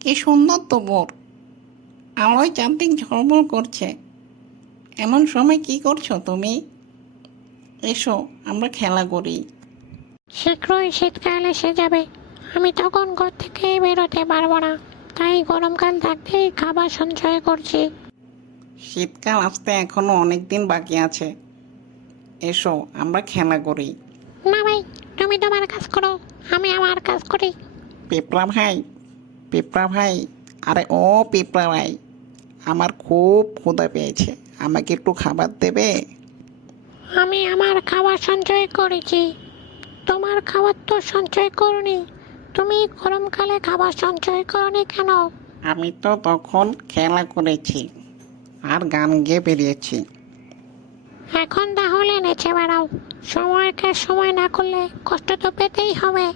কি সুন্দর তো বোর। আলোয় চারদিক ঝলমল করছে। এমন সময় কি করছ তুমি? এসো আমরা খেলা করি। শীঘ্রই শীতকাল এসে যাবে। আমি তখন ঘর থেকে বেরোতে পারব না। তাই গরমকাল থাকতেই খাবার সঞ্চয় করছি। শীতকাল আসতে এখনও অনেক দিন বাকি আছে। এসো আমরা খেলা করি। না ভাই তুমি তোমার কাজ করো। আমি আমার কাজ করি। পিঁপড়া ভাই পিঁপড়া ভাই আরে ও পিঁপড়া ভাই আমার খুব ক্ষুধা পেয়েছে আমাকে একটু খাবার দেবে? আমি আমার খাবার সঞ্চয় করেছি। তোমার খাবার তো সঞ্চয় করনি। তুমি গরমকালে খাবার সঞ্চয় করনি কেন? আমি তো তখন খেলা করেছি আর গান গেয়ে বেরিয়েছি। এখন তাহলে নেচে বেড়াও। সময়কে সময় না করলে কষ্ট তো পেতেই হবে।